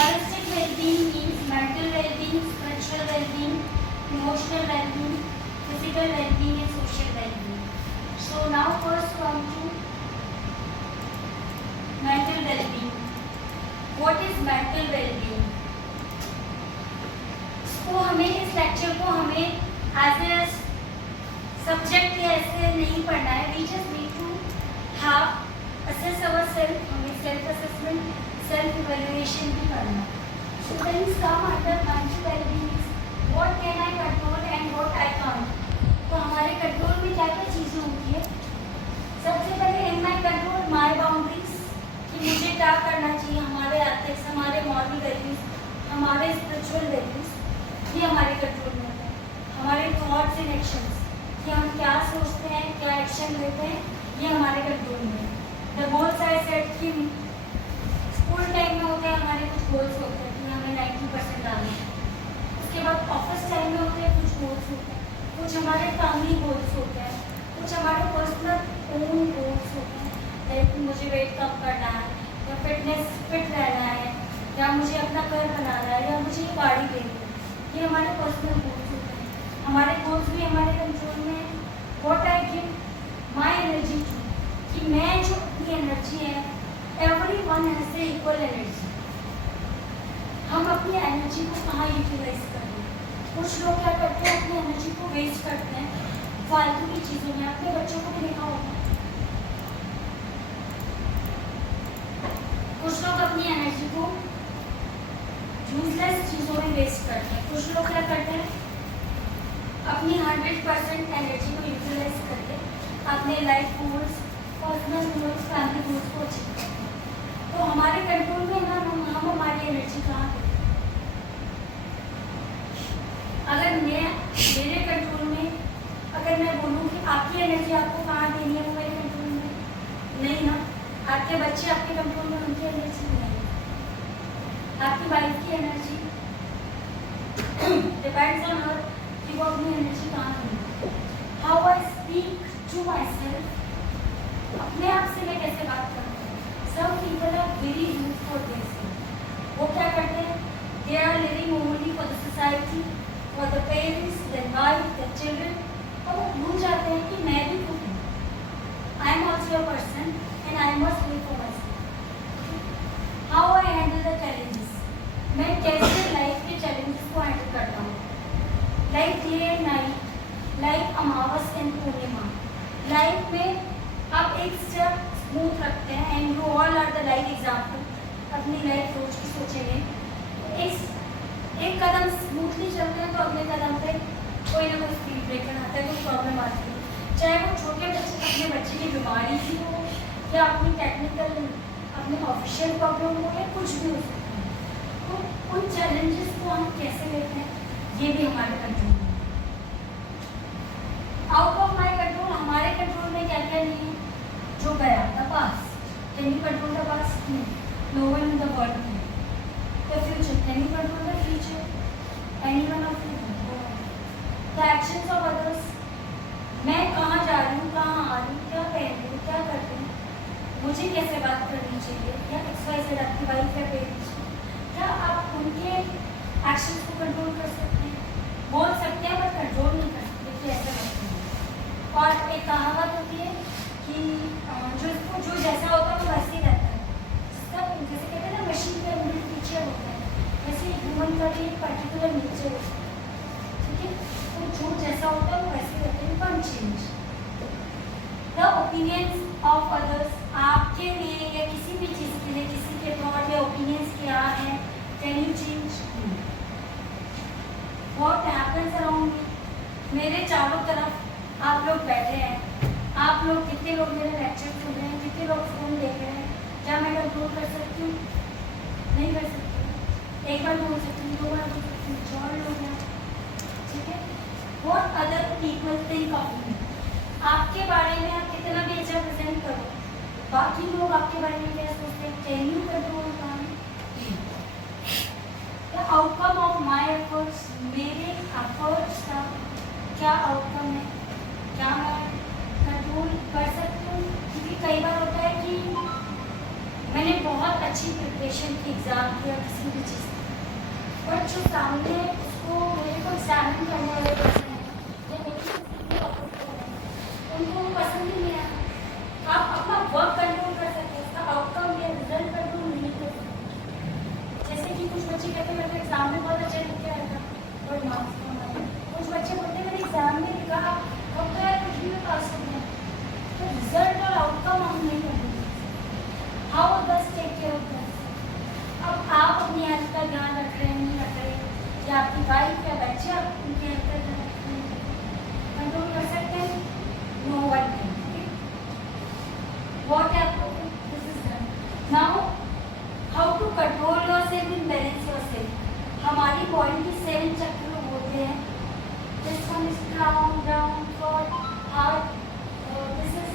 Holistic well-being means mental well-being, spiritual well-being, emotional well-being, physical well-being and social well-being. So now first come to mental well-being. What is mental well-being? इसको हमें इस lecture को हमें as a subject या ऐसे नहीं पढ़ना है. We just need to have assess ourselves. हमें सेल्फ असेसमेंट, सेल्फ इवैल्यूएशन भी करना. So things come under mental well-being. What can I control and what I can't. तो हमारे कंट्रोल में क्या क्या चीज़ें होती है. सबसे पहले इन माई कंट्रोल माई बाउंड्रीज, कि मुझे क्या करना चाहिए. हमारे एथिक्स, हमारे मॉरल वैल्यूज, हमारे स्पिरिचुअल वैल्यूज, ये हमारे कंट्रोल में होता है. हमारे थॉट्स एंड एक्शंस, कि हम क्या सोचते हैं, क्या एक्शन लेते हैं, ये हमारे कंट्रोल में है. द गोल्स आई सेट कि स्कूल टाइम में होते हैं हमारे कुछ गोल्स होते हैं कि हमें 90% लाना है. उसके बाद ऑफिस टाइम में होते हैं कुछ गोल्स होते हैं, कुछ हमारे फैमिली गोल्स होते हैं, कुछ हमारे पर्सनल ओन गोल्स होते हैं. लाइक मुझे वेट कम करना है, या फिटनेस फिट रहना है, या मुझे अपना घर बनाना है, या मुझे ये गाड़ी लेनी है. ये हमारे पर्सनल गोल्स होते हैं. हमारे गोल्स भी हमारे कंट्रोल में है. What I give my energy to, कि मैं जो अपनी एनर्जी है, everyone has a equal energy. हम अपनी एनर्जी को कहाँ यूटिलाइज कर रहे हैं. कुछ लोग क्या करते हैं, अपनी एनर्जी को वेस्ट करते हैं फालतू की चीज़ों में. अपने बच्चों को भी देखा होगा, कुछ लोग अपनी एनर्जी को यूजलेस चीज़ों में वेस्ट करते हैं. कुछ लोग क्या करते हैं, अपनी 100% एनर्जी को यूटिलाइज करके अपने life goals, personal goals, family goals को अचीव करते हैं. तो हमारे कंट्रोल में ना हम हमारी एनर्जी कहाँ दें. अगर मेरे कंट्रोल में अगर मैं बोलूँ कि आपकी एनर्जी आपको कहाँ देनी है, वो मेरे कंट्रोल में नहीं ना. आपके बच्चे आपके कंट्रोल में, उनकी एनर्जी नहीं है. आपकी वाइफ की एनर्जी डिपेंड्स ऑन हर कि वो अपनी एनर्जी कहाँ देंगे. How I speak to myself, अपने आप से मैं कैसे बात करती हूँ. Some people are very use for this. वो क्या करते हैं, they are living only for the society, for the parents, the wife, the children. और वो भूल जाते हैं कि मैं भी खुद हूँ. I am also a person and I must live for myself. How I handle the challenges, मैं कैसे लाइफ के चैलेंजेस को हैंडल करता हूँ. Like day and night, like amavas and purnima. Life में आप एक स्टेप स्मूथ रखते हैं, and you all are the life example. अपनी लाइफ रोज की सोचेंगे, एक कदम स्मूथली चलते हैं तो अगले कदम पे कोई ना कोई स्पीड ब्रेकर आता है, कोई प्रॉब्लम आती है. चाहे वो छोटे बच्चे, अपने बच्चे की बीमारी ही हो, या अपनी टेक्निकल, अपने ऑफिशियल प्रॉब्लम हो, या कुछ भी हो सकता है. तो उन चैलेंजेस को हम कैसे लेते हैं, ये भी हमारे कंट्रोल में. आउट ऑफ माई कंट्रोल, हमारे कंट्रोल में क्या क्या नहीं है. जो गया the past, can you control the past? No one in the world can. The future, can you control the future? Anyone of you. The actions of others, मैं कहाँ जा रही हूँ, कहाँ आ रही हूँ, क्या कह रही हूँ, क्या कर रही हूँ, मुझे कैसे बात करनी चाहिए, या XYZ आपकी वाइफ या पेरेंट्स को, क्या आप उनके एक्शंस को कंट्रोल कर सकते हैं. बोल सकते हैं बट कंट्रोल नहीं कर सकते, कि ऐसा करते हैं. और एक कहावत होती है कि जो जैसा होता है वो वैसे ही रहता है. सब जैसे कहते हैं ना, मशीन का इनबिल्ट फीचर होता है, वैसे ह्यूमन का भी एक पर्टिकुलर नेचर होता है. ठीक है, तो जो जैसा होता है वो वैसे ही रहता है, you can change. The opinions of others, आपके लिए या किसी भी चीज़ के लिए किसी के थॉट या ओपिनियंस क्या है, can you change. What happens around me, मेरे चारों तरफ आप लोग बैठे हैं. आप लोग कितने लोग मेरे लेक्चर सुन रहे हैं, कितने लोग फोन देख रहे हैं. क्या मैं कंट्रोल कर सकती हूँ? नहीं कर सकती. एक बार बोल सकती हूँ, 2 बार बोल सकती हूँ, 4 लोग हैं. ठीक है. What other people think of me, आपके बारे में आप कितना भी अच्छा प्रेजेंट करो, बाकी लोग आपके बारे में क्या सोचते हैं, can you control them. The outcome of my efforts, मेरे एफर्ट्स का क्या आउटकम है, क्या मैं कंट्रोल कर सकती हूँ. क्योंकि कई बार होता है कि मैंने बहुत बहुत अच्छी प्रिपरेशन की एग्ज़ाम की या किसी भी चीज़ की, बट जो सामने उसको मेरे को एग्जामिन करने वाले पर्सन हैं या मेरी किसी भी ऑफिसर हैं, उनको पसंद ही नहीं आया। आप अपना वर्क कंट्रोल कर सकते हैं, उसका आउटकम या रिजल्ट कंट्रोल नहीं कर सकते। जैसे कि कुछ बच्चे कहते हैं मेरे को एग्जाम में बहुत अच्छा लिख के आया था और मार्क्स कम आए, कुछ बच्चे बोलते हैं मैंने एग्जाम में लिखा अब तो यार कुछ भी में पास हो गया, तो रिजल्ट और आउटकम हम नहीं कर सकते। How others take care of that. अब आप अपनी हेल्थ का ध्यान रख रहे हैं नहीं रख रहे, या आपकी वाइफ या बच्चे आप उनकी हेल्थ का ध्यान कंट्रोल कर सकते हैं, no one can. What this is done now, how to control yourself in balance yourself. हमारी बॉडी की 7 चक्र होते हैं, this one is crown, down, throat, heart, this is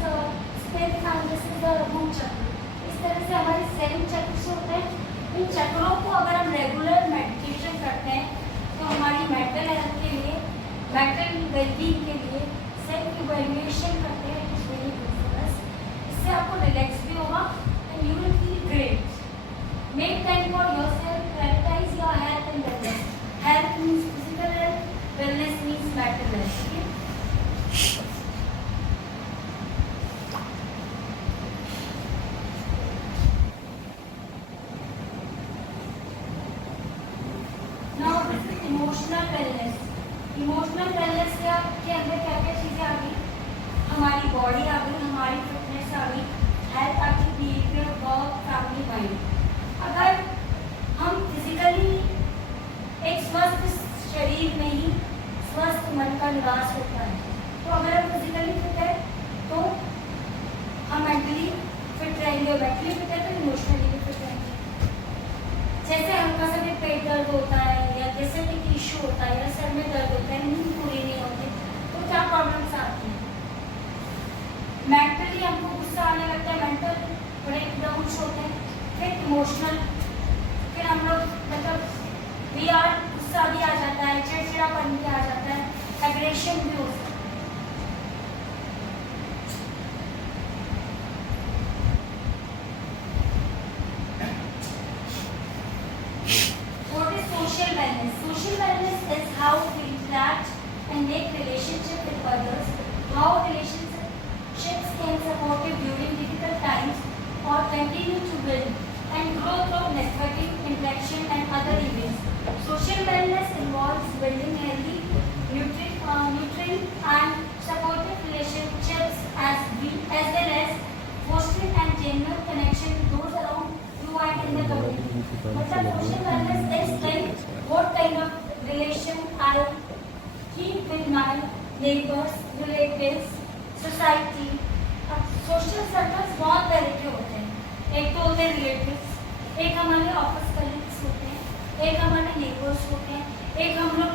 spirit and this is the root chakra. इस तरह से हमारे 7 चक्र होते हैं। इन चक्रों को अगर हम रेगुलर मेडिटेशन करते हैं तो हमारी मेंटल हेल्थ के लिए, मेंटल वेलबींग के लिए सेल्फ इवैल्यूएशन करते हैं, it is very good for us. इससे आपको रिलैक्स भी होगा and you will feel great. Make time for yourself, prioritise your health and wellness. Health means physical health, wellness means mental health. Emotional wellness. Emotional wellness के अंदर क्या क्या चीज़ें आ गई, हमारी बॉडी आ गई, हमारी फिटनेस आ गई, हेल्थ आ गई, बिहेवियर, वर्क, फैमिली, माइंड। अगर हम फिजिकली एक स्वस्थ शरीर में ही स्वस्थ मन का निवास होता है, तो अगर हम फिजिकली फिट है तो हम मेंटली फिट रहेंगे, मेंटली फिट है तो इमोशनली भी फिट रहेंगे। जैसे हल्का सा भी पेट दर्द होता है या जैसे भी इशू होता है या सर में दर्द होता है, नींद पूरी नहीं होती, तो क्या प्रॉब्लम्स आती हैं। मेंटली हमको गुस्सा आने लगता है, मेंटल ब्रेकडाउन्स होते हैं, फिर इमोशनल, फिर हम लोग मतलब वी आर, गुस्सा भी आ जाता है, चिड़चिड़ापन भी आ जाता है, एग्रेशन भी हो सकता है। Social wellness is how we interact and make relationship with others, how relationships can support you during difficult times or continue to build and grow through networking, interaction and other events. Social wellness involves building healthy, nurturing and supportive relationships as well as fostering and genuine connection with those around you and in the community. मतलब social wellness is like what kind of relation I keep with my neighbors, relatives, society. अब social circles बहुत तरह के होते हैं। एक तो होते हैं रिलेटिव्स, एक हमारे ऑफिस कलीग्स होते हैं, एक हमारे नेबर्स होते हैं, एक हम लोग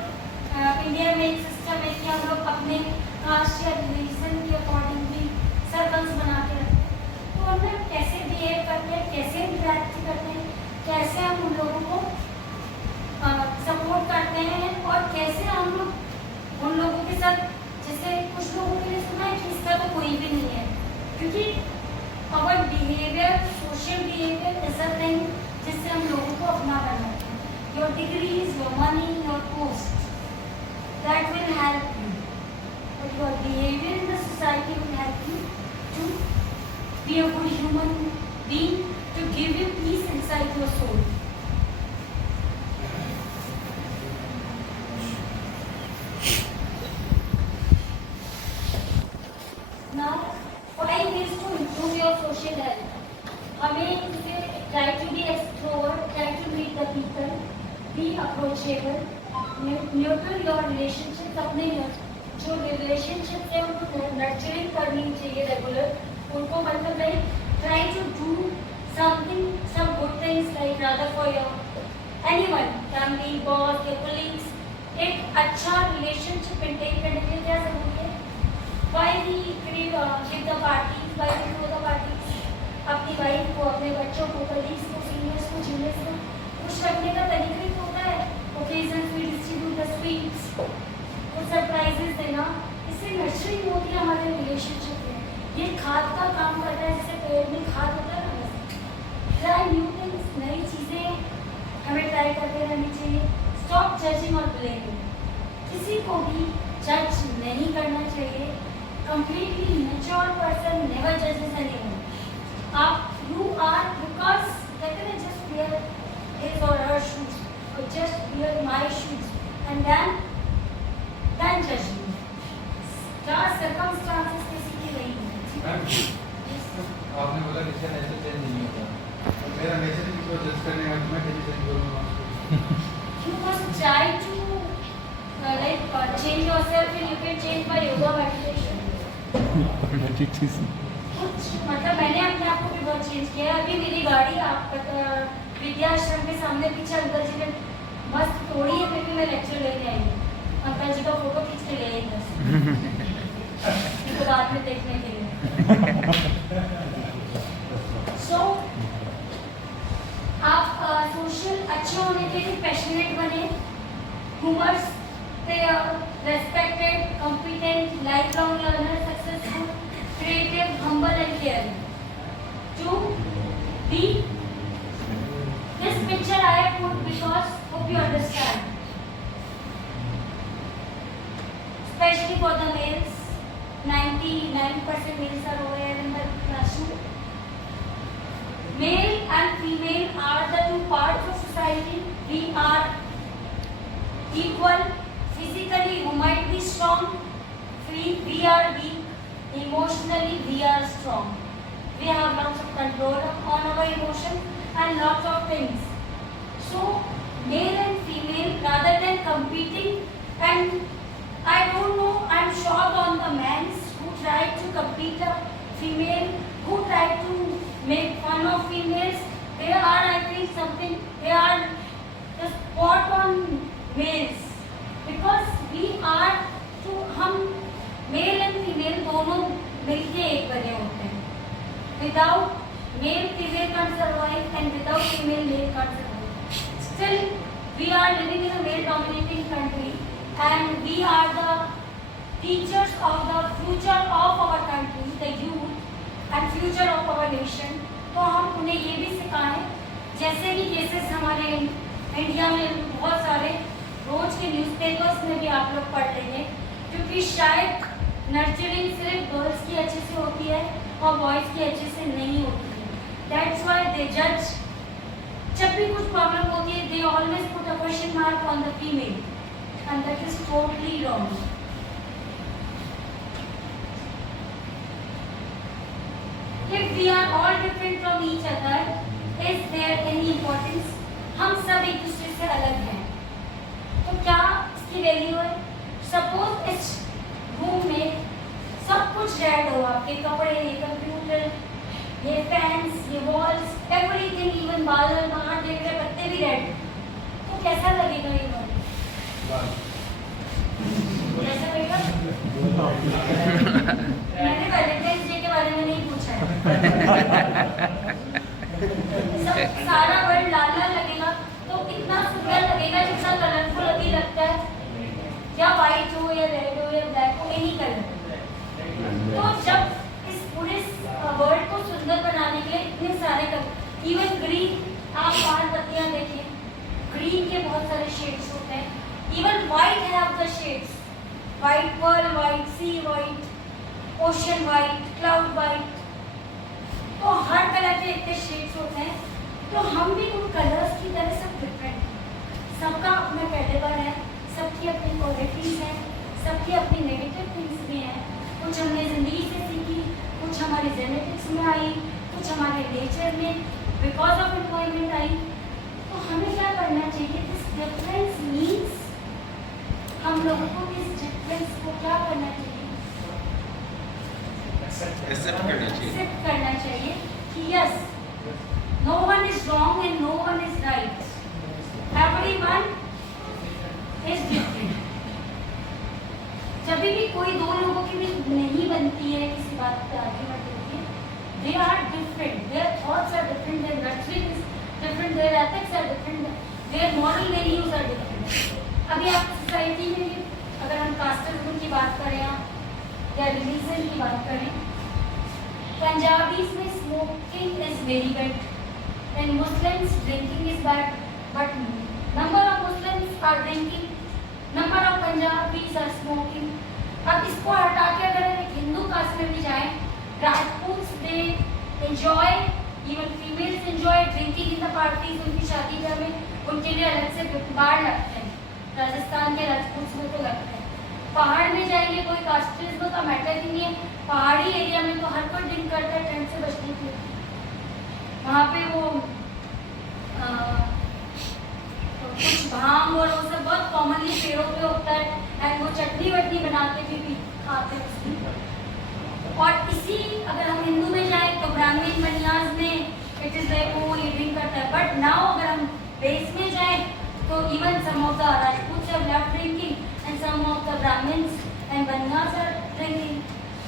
इंडिया में एक सिस्टम है कि हम लोग अपने कास्ट या रिलीजन के अकॉर्डिंग भी सर्कल्स बना के रखते हैं। तो हम लोग कैसे बिहेव करते हैं, कैसे इंटरेक्ट करते हैं, कैसे हम उन लोगों को सपोर्ट करते हैं और कैसे हम लोग उन लोगों के साथ, जैसे कुछ लोगों के लिए सुना है कि इसका तो कोई भी नहीं है, क्योंकि our behaviour, social behaviour is a thing जिससे हम लोगों को अपना बनाते हैं। Your degrees, your money, your post, that will help you, but your behaviour in the society will help you to be a good human being, to give you peace inside your soul. Now, 5 ways to improve your social health. हमें try to be extrovert, try to meet the people, be approachable, nurture your relationships. अपने जो relationships है उनको nurturing करनी चाहिए regular, उनको मतलब like try to do something, some good things like rather for your anyone, family, boss, your colleagues. एक अच्छा relationship maintain करने के लिए क्या जरूरी है? Why we give the parties, why we throw the parties? अपनी वाइफ को, अपने बच्चों को, कलीग्स को, सीनियर्स को, जूनियर्स को खुश रखने का तरीका ही तो होता है। Occasions we distribute the sweets, कुछ सरप्राइजेस देना, इससे नर्चरिंग होती है हमारे रिलेशनशिप में। ये खाद का काम करता है, जैसे पेड़ में खाद होता है ना, वैसे। Try new जजिंग और ब्लेमिंग। किसी को भी जज नहीं करना चाहिए। कंप्लीटली मैच्योर पर्सन नेवर जजेस एनीवन। आप यू आर बिकॉज कहते हैं जस्ट वियर हिज और हर शूज और just wear my shoes and then judging. क्या सर्कमस्टांसेस किसी की नहीं है। आपने बोला नेचर चेंज नहीं होता, और मेरा नेचर ही किसी को जज करने का, मैं कैसे चेंज करूँगा? You must try to change yourself, and you can change by yoga meditation. कुछ मतलब मैंने अपने आप को भी बहुत चेंज किया है। अभी मेरी गाड़ी आप विद्याश्रम के सामने पीछे अंकल जी ने मस्त तोड़ी है, फिर भी मैं लेक्चर लेने आई हूँ। अंकल जी का फोटो खींच के ले आई बस तो बाद में देखने के लिए। सो आप सोशल अच्छे होने के लिए पैशनेट बने, humorous, respected, competent, lifelong learner, successful, creative, humble and caring. To be this picture I have put because hope you understand. Especially for the males, 99% males are aware in the classroom. Male and female are the two parts of society. We are equal. Physically, you might be strong. We are weak. Emotionally, we are strong. We have lots of control on our emotions and lots of things. So, male and female, rather than competing, and I don't know, I'm shocked on the men who try to compete a female, who try to make fun of females. They are, I think, something, they are the spot on males. Because we are, तो हम male and female दोनों मिलके एक बने होते हैं। Without male, female can't survive, and without female, male can't survive. Still, we are living in a male-dominating country, and we are the teachers of the future of our country, the youth, and future of our nation. तो हम उन्हें ये भी सिखाएं, जैसे कि cases हमारे India में बहुत सारे रोज के न्यूज़पेपर्स में भी आप लोग पढ़ लेंगे, क्योंकि शायद नर्चरिंग सिर्फ गर्ल्स की अच्छे से होती है और बॉयज़ की अच्छे से नहीं होती है। दैट्स व्हाई दे जज। जब भी कुछ प्रॉब्लम होती है, they always put a question mark on the female, and that is totally wrong. If we are all different from each other, is there any importance? हम सब एक दूसरे से अलग हैं, तो क्या इसकी वैल्यू है? सपोज इस रूम में सब कुछ रेड हो, आपके कपड़े, ये कंप्यूटर, ये फैंस, ये वॉल्स, एवरीथिंग, इवन बादल बाहर देख रहे पत्ते भी रेड, तो कैसा लगेगा ये बात? कैसा लगेगा? मैंने वैलेंटाइंस डे के बारे में नहीं पूछा है। सारा वर्ल्ड लाल लाल लगेगा तो कितना सुंदर लगेगा, जितना कलरफुल अभी लगता है, या व्हाइट हो या रेड हो या ब्लैक हो, यही कलर। तो जब इस पूरे वर्ल्ड को सुंदर बनाने के लिए इतने सारे कलर, इवन ग्रीन, आप बाहर पत्तियां देखें, ग्रीन के बहुत सारे शेड्स होते हैं। Even white have the shades, white pearl white, sea white, ocean white, cloud white, तो हर कलर के इतने शेड्स होते हैं। तो हम भी उन कलर्स की तरह सब डिफरेंट हैं, सबका अपना कैटेगर है, सबकी अपनी क्वालिटीज़ हैं, सबकी अपनी नेगेटिव थिंग्स भी हैं। कुछ हमने ज़िंदगी से सीखी, कुछ हमारे जेनेटिक्स में आई, कुछ हमारे नेचर में बिकॉज ऑफ एम्प्लॉयमेंट आई। तो हमें क्या करना चाहिए? दिस डिफरेंस मीन्स हम लोगों को इस डिफरेंस को क्या करना चाहिए? एक्सेप्ट करना चाहिए कि yes, no one is wrong and no one is right, everyone is different. जब भी कोई दो लोगों की भी नहीं बनती है किसी बात पे आर्ग्यूमेंट होती है, they are different, their thoughts are different, their nurturing is different, their ethics are different, their moral values are different. अभी आप सोसाइटी में अगर हम कास्टिज्म की बात करें या रिलीजन की बात करें, पंजाबीज में smoking is very bad, and Muslims drinking is bad, but Number of Muslims are drinking. Number of Punjabis are smoking. अब इसको हटा के अगर एक हिंदू कास्ट में भी जाए, राजपूत दे enjoy, even females enjoy drinking in the parties, उनकी शादी घर में उनके लिए अलग से बार लगते हैं। राजस्थान के राजपूत में तो लगते हैं। पहाड़ में जाएंगे कोई कास्टिज्म का मैटर ही नहीं है। पहाड़ी एरिया में तो हर कोई ड्रिंक करता है ठंड से बचने के लिए। वहाँ पे वो कुछ भांग और वो सब बहुत कॉमनली पेड़ों पे होता है एंड वो चटनी वटनी बना के भी खाते हैं उसकी। और इसी अगर हम हिंदू में जाए तो ब्राह्मण बनियाज में इट इज लाइक वो ये ड्रिंक करता है। बट नाउ अगर हम देश में जाए तो even some of the Rajput have left drinking and some of the Brahmins and Banias are drinking.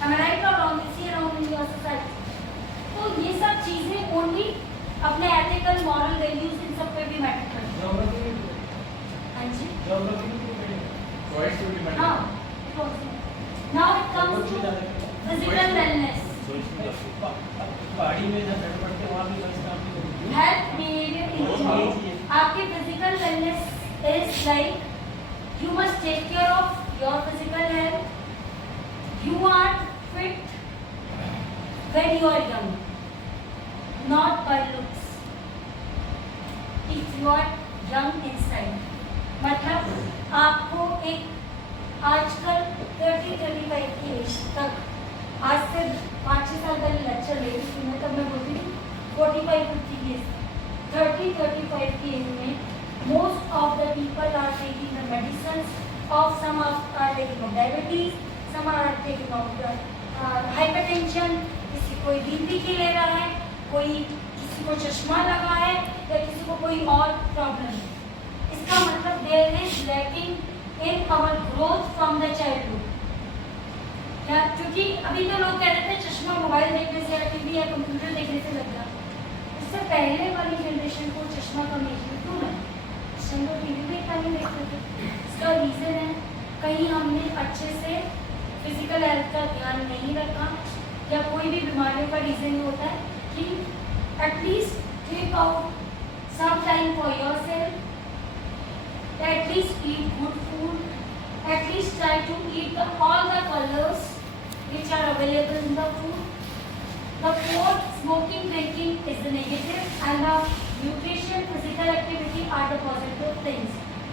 am I right or wrong? You see around in your society. तो ये सब चीजें ओनली अपने एथिकल मॉरल वैल्यूज इन सब पे भी मैटर करती है। हाँ जी, चॉइस टू बी हाँ। Now it comes to physical wellness, पहाड़ी में जब बैठ पड़ते हैं वहाँ भी बस काफी होती है। हेल्थ बिहेवियर इन आपकी physical wellness is like you must take care of your physical health. You are fit when you are young, not by looks. If you are young inside, मतलब आपको एक आजकल 30-35 की एज तक, आज से 5-6 साल पहले लेक्चर ले रही थी मैं, तब मैं बोलती थी 45-50 की एज, 30-35 की एज में most of the people are taking the medicines of some of are taking of diabetes, some are taking of hypertension, किसी कोई बीपी की ले रहा है, कोई किसी को चश्मा लगा है या किसी को कोई और प्रॉब्लम है। इसका मतलब there is lacking in our growth from the childhood. क्या क्योंकि अभी तो लोग कह रहे थे चश्मा मोबाइल देखने से या टीवी या कंप्यूटर देखने से लग गया। इससे पहले वाली जनरेशन को चश्मा कम एज में क्यों है? हम लोग टीवी में इतना नहीं देखते थे। इसका रीज़न है कहीं हमने अच्छे से फिजिकल हेल्थ का ध्यान नहीं रखा, या कोई भी बीमारियों का रीज़न ये होता है कि at least take out some time for yourself, at least eat good food, at least try to eat all the colours which are available in the food. The fourth, smoking, drinking is the negative, and the nutrition, physical activity are the positive things.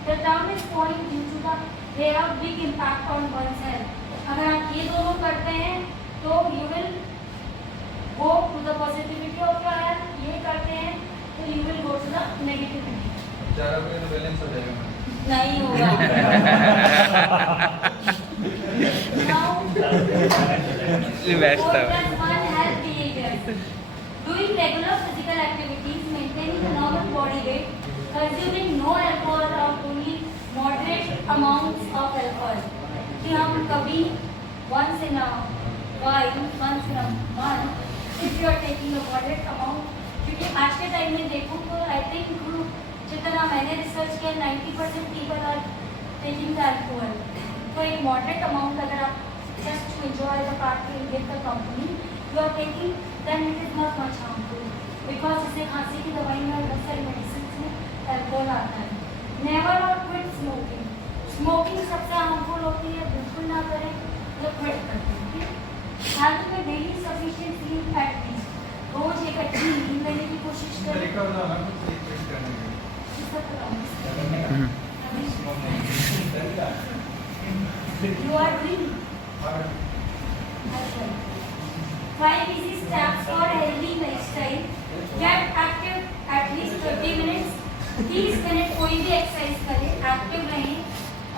The term is point due to the they have big impact on one's health. अगर आप ये दोनों करते हैं तो you will go to the positivity of your health. ये करते हैं तो you will go to the negativity. चारों पे तो बैलेंस हो जाएगा। नहीं होगा। Now, 4+1 health behavior. Doing regular physical activities, maintaining a normal body weight, consuming no alcohol or only moderate amounts of alcohol. कि हम कभी once in a while, once in a month, if you are taking a moderate amount, क्योंकि आज के time में देखूँ तो I think जितना मैंने रिसर्च किया 90% people are taking the alcohol. तो एक moderate amount अगर आप just to enjoy the party and get the company you are taking, then it is not much harmful, because इससे खांसी की दवाई में और बहुत सारी medicines में alcohol आता है। Never or quit smoking. Smoking सबसे harmful होती है, बिल्कुल ना करें, तो quit करते हैं, ठीक? हेल्थ में daily sufficient sleep at least, रोज एक अच्छी नींद लेने की कोशिश करें। तरीका बताओ ना कुछ एक ट्विस्ट करने के लिए। You are doing 5 easy steps for healthy lifestyle. Get active at least 30 minutes. 30 minute कोई भी एक्सरसाइज करें, एक्टिव रहें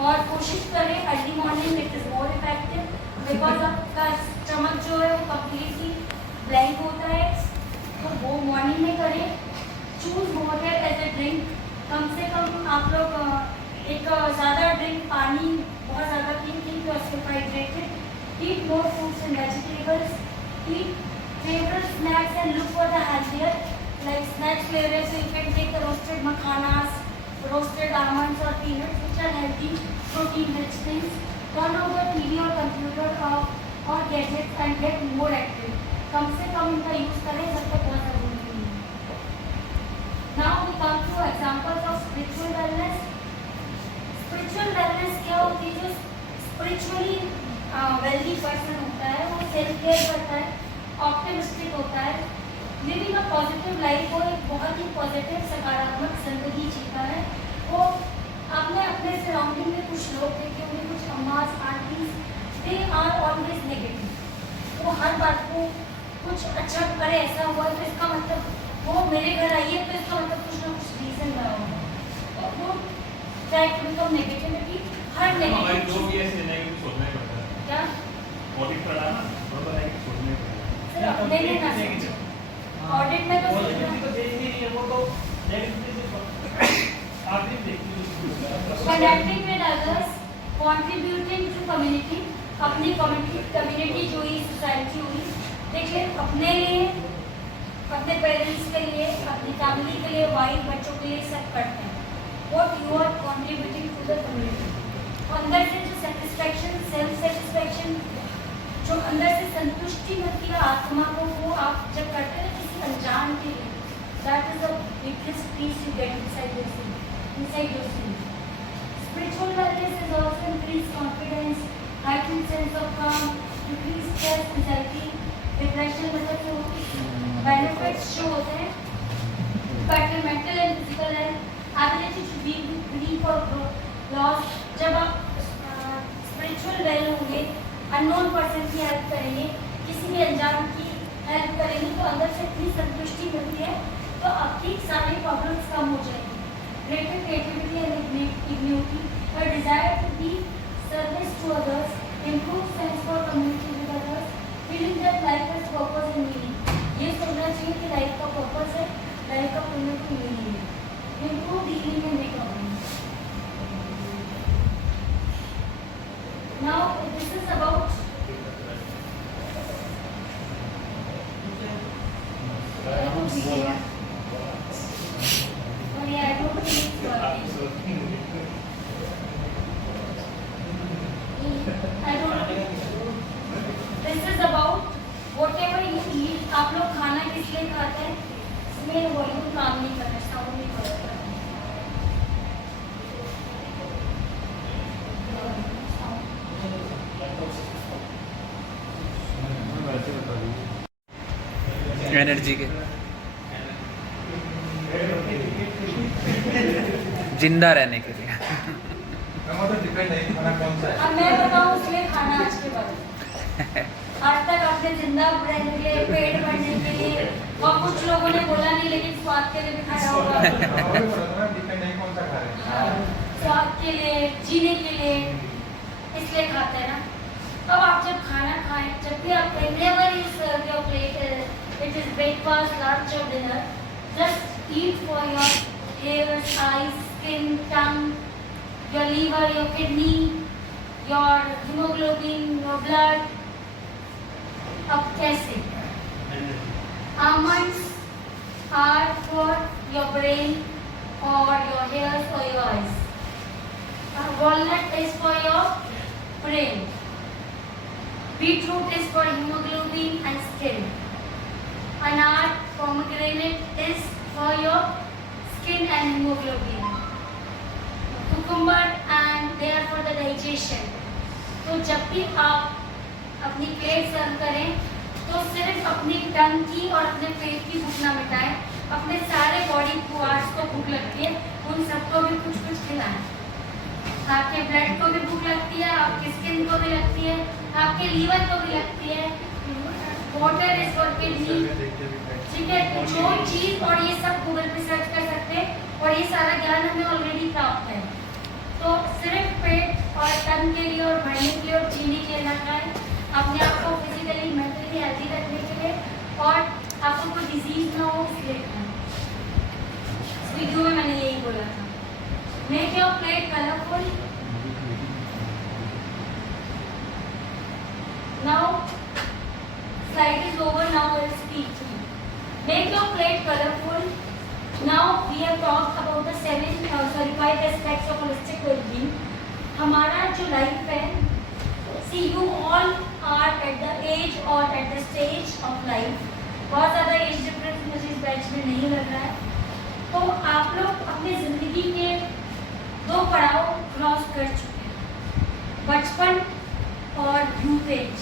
और कोशिश करें early morning, it is more effective because आपका स्टमक जो है वो कम्प्लीटली ब्लैंक होता है, तो वो मॉर्निंग में करें। Choose water as a drink, कम से कम आप लोग एक ज़्यादा ड्रिंक पानी बहुत ज़्यादा keep yourself hydrated, eat more fruits and vegetables, eat favourite snacks and look for the healthier like snacks flavors. So you can take the roasted makhanas, roasted almonds or peanuts, which are healthy, protein rich things. Turn off the TV or computer or gadgets and get more active. कम से कम इनका use करें जब तक बहुत ज़रूरी नहीं है। Now we come to examples of spiritual wellness. Spiritual wellness क्या होती है? जो स्पिरिचुअली वेल्दी पर्सन होता है वो सेल्फ केयर करता है, ऑप्टिमिस्टिक होता है, लिविंग अ पॉजिटिव लाइफ, वो एक बहुत ही पॉजिटिव सकारात्मक जिंदगी जीता है। वो अपने अपने सराउंडिंग में कुछ लोग देखे होंगे, कुछ ammas aunties, they are always negative. वो हर बात को कुछ अच्छा करे, ऐसा हुआ तो इसका मतलब वो मेरे घर आई है तो इसका मतलब कुछ ना कुछ रीजन रहा होगा। तो वो ट्राई टू बिकम नेगेटिविटी, हर हमारी नेगेटिव जो भी ऐसे नहीं सोचना ही पड़ता है। क्या ऑडिट पड़ा ना, बराबर है कि सोचना ही पड़ता है। सर अपने लिए ना सोचो। ऑडिट में तो पॉजिटिविटी तो देख ही नहीं है, वो तो नेगेटिविटी से आखिरी देखती है। Connecting with others, contributing to community, अपनी कम्युनिटी जो हुई, सोसाइटी हुई, देखिए अपने लिए, अपने पेरेंट्स के लिए, अपनी फैमिली के लिए, वाइफ बच्चों के लिए सब करते हैं। What you are contributing to the community. अंदर से जो सेटिस्फैक्शन, सेल्फ सेटिस्फैक्शन, जो अंदर से संतुष्टि मिलती है आत्मा को, वो आप जब करते हैं किसी अनजान के लिए, that is the biggest peace you get inside yourself. Spiritual wellness is also increased confidence, heightened sense of calm, decreased stress, anxiety, depression, मतलब जो benefits जो होते हैं, better mental and physical health, ability to be grief or loss। जब आप spiritual well होंगे, unknown person की help करेंगे, किसी भी अनजान की हेल्प करेंगे, तो अंदर से इतनी संतुष्टि मिलती है, तो आपकी सारी प्रॉब्लम्स कम हो जाएंगी। Greater creativity and ingenuity, a desire to be service to others, improved sense for community with others, feeling that life has purpose and meaning। ये सोचना चाहिए कि लाइफ का पर्पस है, लाइफ का कोई ना कोई मीनिंग है। Improve healing and recovery। Now this is about I don't think I don't। This is about whatever you eat। आप लोग खाना किस लिए खाते हैं? इसमें वॉल्यूम काम नहीं करना, साउंड नहीं करना। एनर्जी के जिंदा रहने के लिए। डिपेंड है खाना कौन सा है। अब मैं बताऊं इसलिए खाना आज के बाद आज तक आपने जिंदा रहने के लिए, पेट भरने के लिए, और कुछ लोगों ने बोला नहीं लेकिन स्वाद के लिए भी खाया होगा। डिपेंड है कौन सा खा रहे हैं। स्वाद के लिए, जीने के लिए, इसलिए खाते हैं ना। अब आप जब खाना खाएं, जब भी आप whenever you serve your plate, it is breakfast, lunch or dinner, just eat for your hairs, eyes, skin, tongue, your liver, your kidney, your hemoglobin, your blood। अब कैसे? Almonds are for your brain or your hairs or your eyes। Walnut is for your brain। Beetroot is for hemoglobin and skin। Anar, pomegranate is for your skin and hemoglobin। Cucumber and they are for the digestion। तो जब भी आप अपनी plate सर्व करें तो सिर्फ अपनी टंग की और अपने पेट की भूख ना मिटाएं, अपने सारे बॉडी पार्ट्स को भूख लगती है, उन सबको भी कुछ कुछ खिलाएं। आपके ब्लड को भी भूख लगती है, आपकी स्किन को भी लगती है, आपके लीवर को भी लगती है। Water is for kidney. ठीक है, जो चीज़, और ये सब गूगल पे सर्च कर सकते हैं और ये सारा ज्ञान हमें ऑलरेडी प्राप्त है। तो सिर्फ पेट और टंग के लिए और भरने के लिए और जीने के लिए ना खाएं, अपने आप को फिजिकली मेंटली हेल्दी रखने के लिए, और आपको कोई डिजीज ना हो इसलिए खाएं। इस वीडियो में मैंने यही बोला था। Make your plate colourful. Now slide is over, now I will speak to you। Make your plate colorful। Now we have talked about the 5 aspects of holistic well-being। हमारा जो लाइफ है, see you all are at the age or at the stage of life। बहुत ज़्यादा age difference मुझे इस batch में नहीं लग रहा है। तो आप लोग अपनी ज़िंदगी के 2 पड़ाव क्रॉस कर चुके हैं, बचपन और youth age.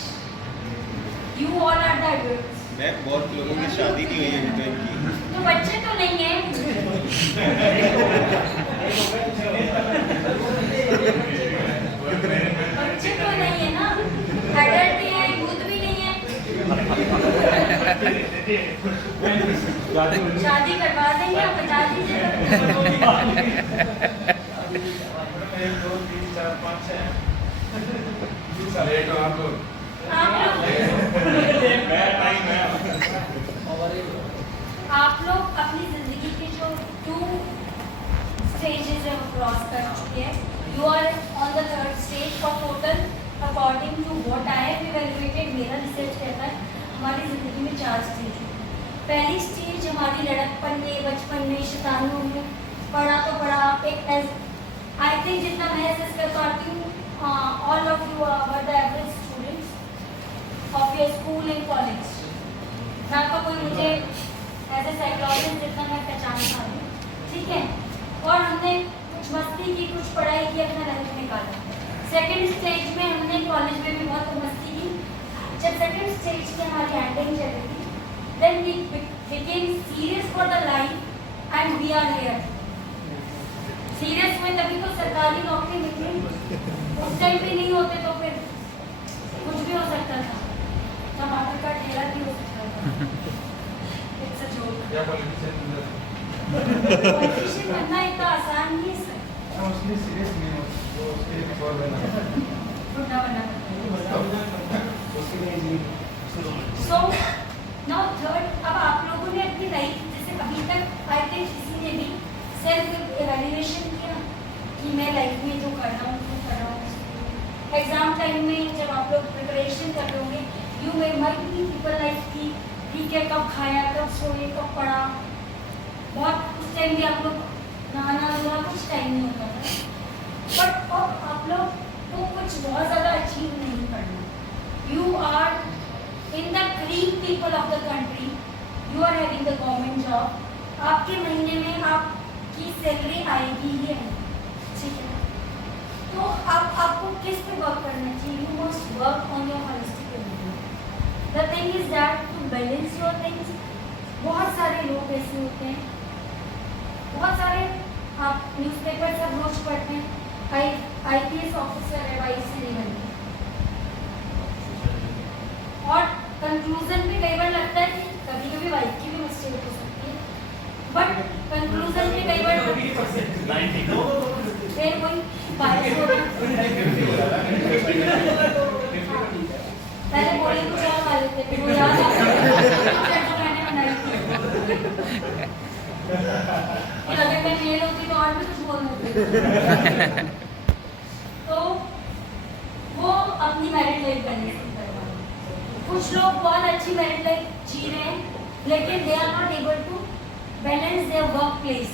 You all are the adults. मैं बहुत लोगों की शादी नहीं हुई अभी तक की। तो बच्चे तो नहीं हैं। बच्चे तो नहीं है ना, एडल्ट ही है, यूथ भी नहीं है। शादी करवा देंगे, आप बता दीजिए। 1 2 3 4 5 6 लेट हो आप लोग। आप लोग अपनी जिंदगी के जो 2 स्टेजेस है वो क्रॉस कर चुके हैं। You are on the 3rd stage और total according to what I have evaluated, मेरा रिसर्च कहता है हमारी ज़िंदगी में 4 स्टेज है। पहली स्टेज हमारी लड़कपन में, बचपन में, शैतानियों में, पढ़ा तो पढ़ा एक आई थिंक जितना मैं असेस कर पाती हूँ, all of you are the average students of your school and college. ना तो कोई मुझे एज ए साइकोलॉजिस्ट जितना मैं पहचान पा रही हूँ, ठीक है। और हमने कुछ मस्ती की, कुछ पढ़ाई की, अपना लाइफ निकाला। 2nd स्टेज में हमने कॉलेज में भी बहुत मस्ती की। जब 2nd स्टेज की हमारी एंडिंग चल रही थी, then we became serious for the life and we are here. Serious हुए तभी तो सरकारी नौकरी निकली, उस टाइम पे नहीं होते तो फिर कुछ भी हो सकता था, टमाटर का ठेला भी हो सकता था। It's a joke. क्या पॉलिटिशियन पॉलिटिशियन बनना इतना आसान नहीं है सर। हम उसके लिए सीरियस नहीं हो, तो उसके लिए कुछ और बनना है। बुढ़ा बनना पड़ता है। उसके लिए So now 3rd, अब आप लोगों ने अपनी लाइफ जैसे अभी तक आई थिंक किसी ने भी सेल्फ इवैल्यूएशन किया कि मैं लाइफ में जो कर रहा हूँ वो कर रहा हूँ। एग्जाम टाइम में जब आप लोग प्रिपरेशन कर रहे होंगे, you may might be people like कि ठीक है कब खाया, कब सोए, कब पढ़ा, बहुत उस टाइम भी आप लोग नहाना धोना कुछ टाइम नहीं होता था। बट अब आप लोग को कुछ बहुत ज़्यादा अचीव नहीं करना। You are in the cream people of the country, you are having the government job, आपके महीने में आपकी सैलरी आएगी ही है, ठीक है। तो अब आपको किस पे वर्क करना चाहिए? You must work on your holistic wellbeing. The thing is that to balance your things. बहुत सारे लोग ऐसे होते हैं, बहुत सारे आप न्यूज़पेपर सब रोज पढ़ते हैं, IPS ऑफिसर है, वाइस से नहीं बनते। और कंक्लूजन पे कई बार लगता है कि कभी कभी वाइफ की भी मिस्टेक हो सकती है, बट कंक्लूजन पे कई बार फिर वही बारिश हो रही पहले बॉडी को क्या खा लेते थे वो याद आता जो मैंने बनाई थी कि अगर मैं मेल होती तो और भी कुछ बोल देती। तो वो अपनी मैरिड लाइफ करने से कुछ लोग बहुत अच्छी मैरिड लाइफ जी रहे हैं, लेकिन they are not able to balance their work place.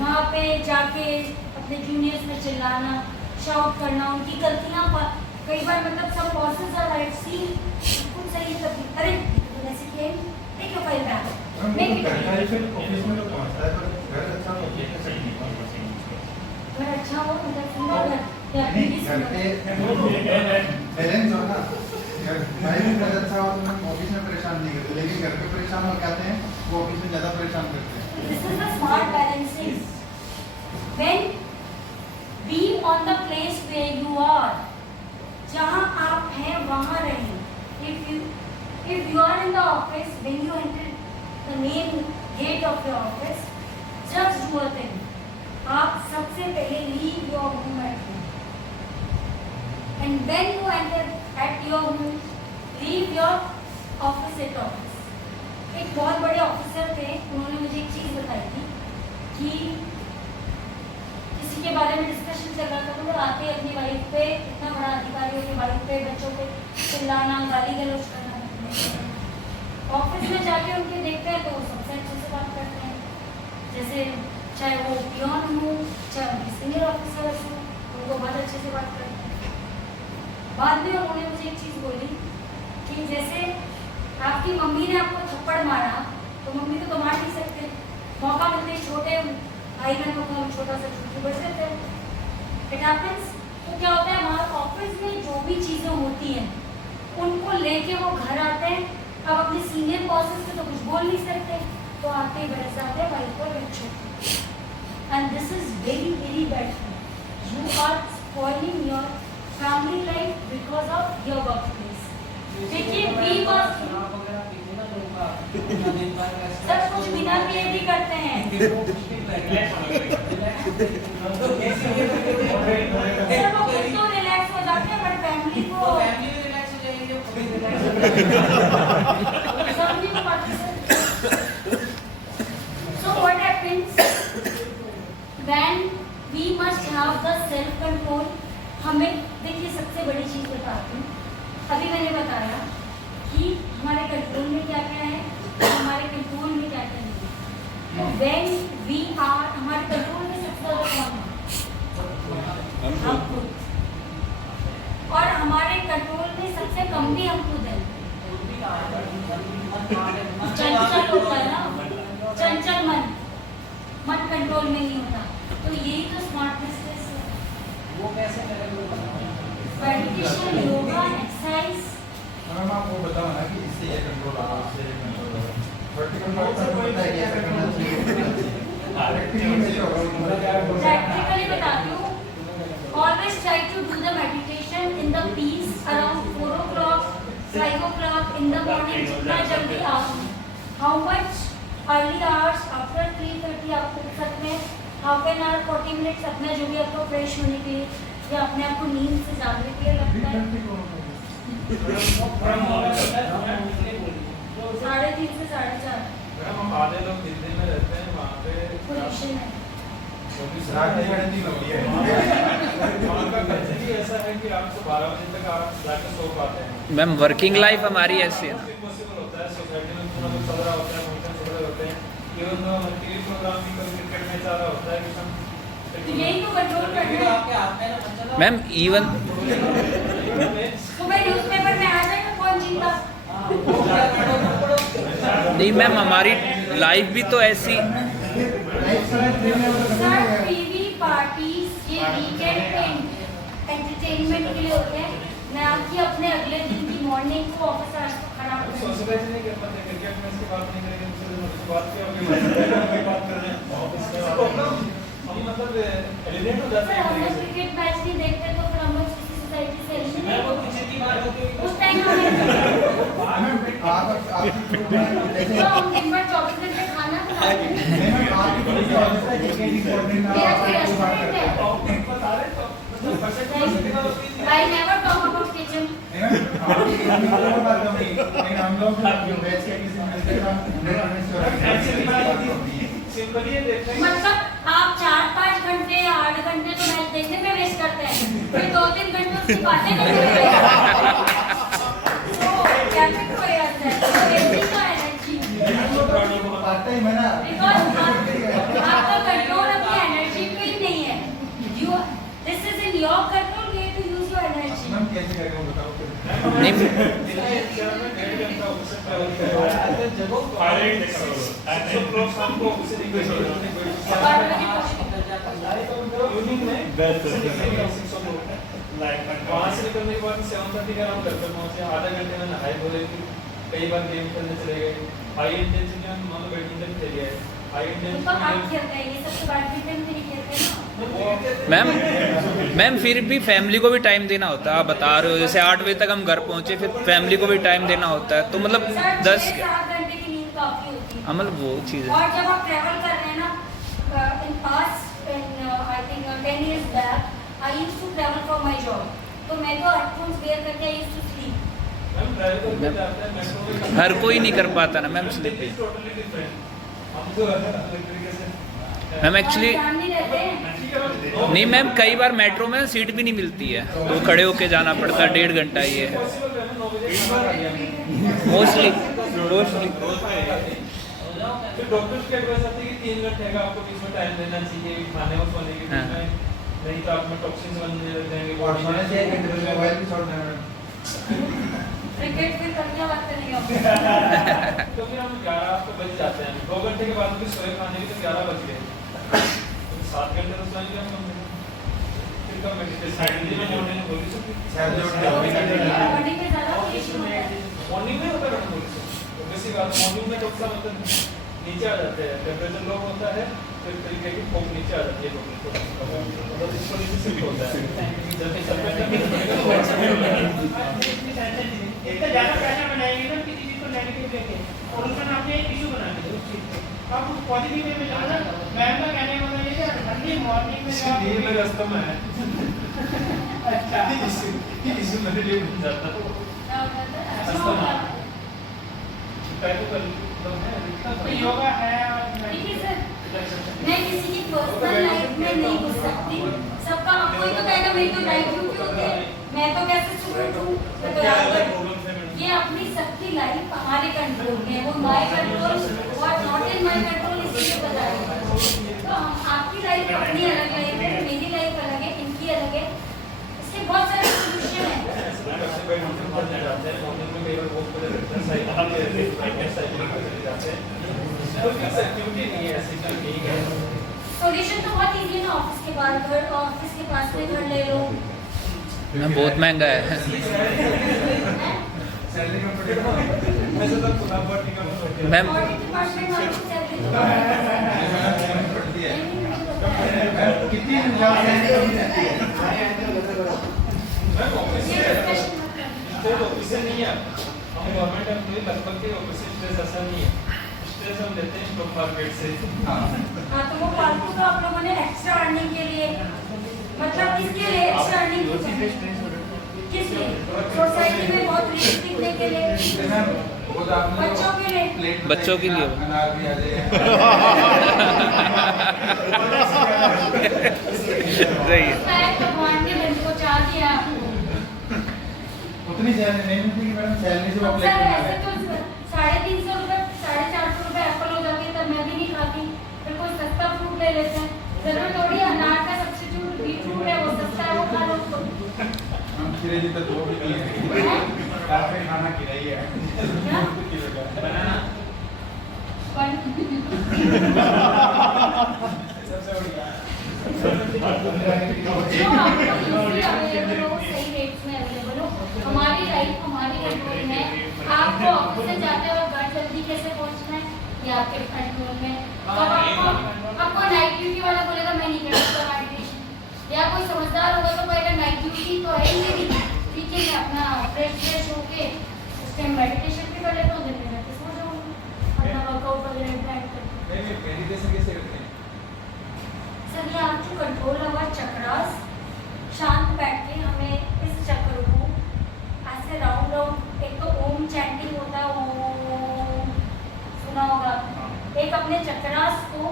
वहाँ पे जाके अपने जूनियर्स में चिल्लाना, शाउट करना, उनकी गलतियाँ कई बार मतलब सब बॉसेस आर राइट सी कुछ सही कभी अरे जैसे कि take your file back make it office में तो पहुंचता है, पर घर अच्छा हो घर अच्छा हो मतलब सुंदर घर या नहीं, बीवी घर सुंदर। पे बैलेंस हो ना। भाई भी घर अच्छा हो तो हम ऑफिस में परेशान नहीं करते, लेकिन घर पे परेशान हो जाते हैं, वो ऑफिस में ज़्यादा परेशान करते हैं। This is the smart balancing. When be on the place where you are, जहाँ आप हैं वहाँ रहें. If you are in the office, when you enter the main gate of your office, just do a thing. आप सबसे पहले leave your home at home. And when you enter at your home, leave your office at office. एक बहुत बड़े officer थे, उन्होंने मुझे एक चीज़ बताई थी कि किसी के बारे में डिस्कशन चल रहा था, तो वो आते अपनी वाइफ पे, इतना बड़ा अधिकारी होकर वाइफ पे, बच्चों पे चिल्लाना, गाली गलौज करना। ऑफिस में जाके उनके देखते हैं तो वो सबसे अच्छे से बात करते हैं, जैसे चाहे वो पियोन हो, चाहे उनके सीनियर ऑफिसर्स हो, उनको बहुत अच्छे से बात करते हैं। बाद में उन्होंने मुझे एक चीज़ बोली कि जैसे आपकी मम्मी ने आपको थप्पड़ मारा तो मम्मी तो मार नहीं सकते, मौका मिलते छोटे भाई बहनों को छोटा सा छुट्टी बच देते हैं, इट हैपेंस। तो क्या होता है हमारे ऑफिस में जो भी चीज़ें होती हैं उनको लेके वो घर आते हैं। अब अपने सीनियर बॉसेस से तो कुछ बोल नहीं सकते, तो आते ही बरस जाते हैं वाइफ पर बच्चों। And this is very very bad. You are spoiling your family life because of your work place. देखिए वी वर्क सब कुछ बिना पिए भी करते हैं। सब वो खुद तो रिलैक्स हो जाते हैं बट फैमिली को समझ नहीं पाते। So what happens when we must have the self control? हमें देखिए सबसे बड़ी चीज़ बताती हूँ। अभी मैंने बताया कि हमारे कंट्रोल में क्या क्या है, हमारे कंट्रोल में क्या क्या नहीं है। When we are हमारे कंट्रोल में सबसे ज़्यादा कौन है? हम खुद। और हमारे कंट्रोल में सबसे कम भी हम खुद हैं। चंचल होता है ना, चंचल मन कंट्रोल में नहीं होता। तो यही तो स्मार्टनेस है। वो कैसे करेंगे? Meditation, yoga, exercise. मैम आपको बताओ ना कि इससे ये कंट्रोल आता है, इससे ये कंट्रोल आता है। वर्टिकल वर्क का होता है कि ऐसा करना चाहिए। प्रैक्टिकली बताती हूँ। Always try to do the meditation in the peace around 4 o'clock, 5 o'clock in the morning. जितना जल्दी आओ। How much early hours after 3:30 आप उठ सकते हैं। हाफ एन आवर 40 मिनट्स अपना जो भी आपको फ्रेश होने के लिए या अपने आप को नींद से जागने के लिए लगता है। 3:30 से 4:30 मैम हम आधे लोग दिल्ली में रहते हैं, वहाँ पे पोजीशन है। रात में 3:30 होती है। वहाँ का कल्चर ही ऐसा है कि आप 12 बजे तक आप जाके सो पाते हैं। मैम वर्किंग लाइफ हमारी ऐसी है। पॉसिबल होता है, सोसाइटी में इतना कुछ चल रहा होता है, फंक्शन चल रहे होते हैं, इवन तो टीवी प्रोग्राम भी कभी क्रिकेट मैच आ रहा होता है कि हम यही तो कंट्रोल करना है। मैम इवन सुबह न्यूज़पेपर में आ जाएगा कौन जीता। नहीं मैम हमारी लाइफ भी तो ऐसी। सर टीवी पार्टीज ये वीकेंड एंटरटेनमेंट के लिए होते हैं। मैं आपकी अपने अगले दिन की मॉर्निंग को ऑफिस आज को खराब कर सोशलाइज नहीं कर पाते, क्रिकेट मैच की बात नहीं करेंगे, दूसरे बात की बात कर रहे हैं ऑफिस में। हम मतलब एलिमिनेट हो जाते सर हैं। हम लोग क्रिकेट मैच नहीं देखते तो फिर हम लोग किसी सोसाइटी से मैं एलिमिनेट वो होते किसी की बात होती है उस टाइम हमें आपकी ग्रुप में जैसे तो हम दिन भर 24 घंटे खाना खाते हैं। मैम आपकी ग्रुप में ऑफिस का एक इम्पोर्टेंट मेरा कोई रेस्टोरेंट है। बता रहे तो मतलब percent I never talk about kitchen. हम लोग बैच के किसी मिलते सिंपल ये देखते हैं मतलब आप 4-5 घंटे 8 घंटे तो मैच देखने में वेस्ट करते हैं, फिर 2-3 घंटे उसकी बातें करने में तो क्या फिर कोई आता है वेस्टिंग का एनर्जी पार्ट टाइम है ना। बिकॉज आपका कंट्रोल अपनी एनर्जी पे ही नहीं है। You this is in your control, way to use your energy. Ma'am कैसे करेंगे वो बताओ। वहाँ से निकलने के बाद 7:30 का हम घर पर पहुँचे, आधा घंटे में नहाए धोए, कई बार गेम खेलने चले गए। हाई इंटेंसिटी में मान लो बैडमिंटन खेल गए, हाई तो आप इंटेंसिटी खेलते हैं ये सब तो बैडमिंटन भी नहीं खेलते ना। मैम फिर भी फैमिली को भी टाइम देना होता है। आप बता रहे हो जैसे 8 बजे तक हम घर पहुंचे, फिर फैमिली को भी टाइम देना होता है, तो मतलब सर 10 6-7 घंटे की नींद काफी होती है। मतलब वो चीज़ है। और जब आप ट्रैवल कर रहे हैं ना, in past I think 10 years back I used to travel for my job, तो मैं तो हेडफोन्स वेयर करके I used to sleep. Ma'am drive करके जाते हैं मेट्रो में, हर कोई नहीं कर पाता ना मैम स्लीपिंग। Totally different. हम तो अलग तरीके से मैम एक्चुअली नहीं रहते हैं। नहीं मैम कई बार मेट्रो में सीट भी नहीं मिलती है, तो खड़े होके जाना पड़ता है 1.5 घंटा ये है पॉसिबल है 9 बजे मोस्टली। फिर डॉक्टर्स की एडवाइस आती है कि 3 घंटे का आपको बीच में टाइम देना चाहिए खाने और सोने के बीच में, नहीं तो आप में टॉक्सिन्स बनने लग जाएंगे और बॉडी सोने से 1 में। घंटे पहले मोबाइल भी छोड़ना है। क्रिकेट फिर करने बात करेंगे। तो फिर हम 11 आपको बज जाते हैं, 2 घंटे के बाद भी सोए खाने के तो 11 बज गए, तो 7 घंटे तो सोएंगे हम कम से कम। फिर का मेडिटेशन मॉर्निंग में बोली बॉडी में ज़्यादा पोल्यूशन होता है। मॉर्निंग में होता है मैडम बोली तो बेसिक बात मॉर्निंग में तो मतलब नीचे आ जाते हैं टेम्परेचर लो होता है फिर तरीके की फॉग नीचे आ जाती है मतलब इसको नीचे शिफ्ट होता है जब इतना ज़्यादा प्रेशर बनाएंगे ना किसी चीज़ को नेगेटिव लेके और उसमें आपने एक इशू बना दिया उस चीज़ को आप उस पॉजिटिव वे में जाना मैम का कहने का मतलब ये है अर्ली मॉर्निंग में जब ये मेरा अस्थमा है अच्छा इसी मेरे लिए बन जाता है क्या होता है? अच्छा होता है। टाइप का तो है तो योगा है और ठीक है सर, मैं किसी की पर्सनल लाइफ में नहीं घुस सकती। सबका कोई तो कहेगा मेरी तो नाइट ड्यूटी होती है, मैं तो कैसे स्टूडेंट हूँ, मैं तो रात भर। ये अपनी सबकी लाइफ हमारे कंट्रोल में है, वो my control what not in my control इसलिए बता रही हूँ। तो आपकी लाइफ अपनी अलग लाइफ है, मेरी लाइफ अलग है, इनकी अलग है, इसके बहुत सारे सोल्यूशन हैं। सॉल्यूशन तो बहुत इजी है ना, ऑफिस के बाद घर, ऑफिस के पास में घर ले लो। ना बहुत महंगा है। सैलरी में मैम ऑडिट डिपार्टमेंट वालों को सैलरी तो पड़ती है नहीं कितनी जॉब रहती है ये डिस्कशन मत करना। ऑफिस नहीं है हम गवर्नमेंट एम्प्लॉय लगभग के ऑफिस स्ट्रेस ऐसा नहीं है स्ट्रेस हम लेते हैं स्टॉक मार्केट से हाँ तो वो फालतू का आप लोगों ने एक्स्ट्रा अर्निंग के लिए, मतलब किसके लिए एक्स्ट्रा अर्निंग किस लिए? सोसाइटी में बहुत रिस्क दिखने के लिए, वो तो आपने बच्चों के लिए। प्लेट बच्चों के लिए। अनार भी आ जाएगा सही है। शायद भगवान ने मेरे को चाह दिया। उतनी सैलरी नहीं मिलती कि मैडम सैलरी से वो अब प्लेट सर बना ऐसे है तो 350 रुपए 450 रुपए एप्पल हो जाती है, तब मैं भी नहीं खाती, फिर कोई सस्ता फ्रूट ले लेते हैं। जरूर थोड़ी अनार का सब्स्टिट्यूट बीटरूट है, वो सस्ता है, वो खा लो। हम खीरे जी तो दो भी नहीं है काफी खाना खिलाई है क्या? बनाना सबसे बढ़िया जो आपको इजीली अवेलेबल हो, सही रेट्स में अवेलेबल हो। हमारी लाइफ हमारी कंट्रोल में है। आपको ऑफिस से जाते हो घर जल्दी कैसे पहुंचना है ये आपके कंट्रोल में। अब आपको नाइट ड्यूटी वाला बोलेगा मैं नहीं कर सकता नाइट ड्यूटी, या कोई समझदार होगा तो कहेगा नाइट ड्यूटी तो है ही मेरी, ठीक है मैं अपना फ्रेश होके उस टाइम मेडिटेशन भी कर लेता हूँ, दिन में मैं सो जाऊँगी अपना वर्कआउट वगैरह प्लान करके। नहीं मेडिटेशन कैसे करते हैं सर ये आप जो कंट्रोल अवर चक्रास, शांत बैठ के हमें इस चक्र को ऐसे राउंड राउंड, एक तो ओम चैंटिंग होता है, ओम सुना होगा आपने, एक अपने चक्रास को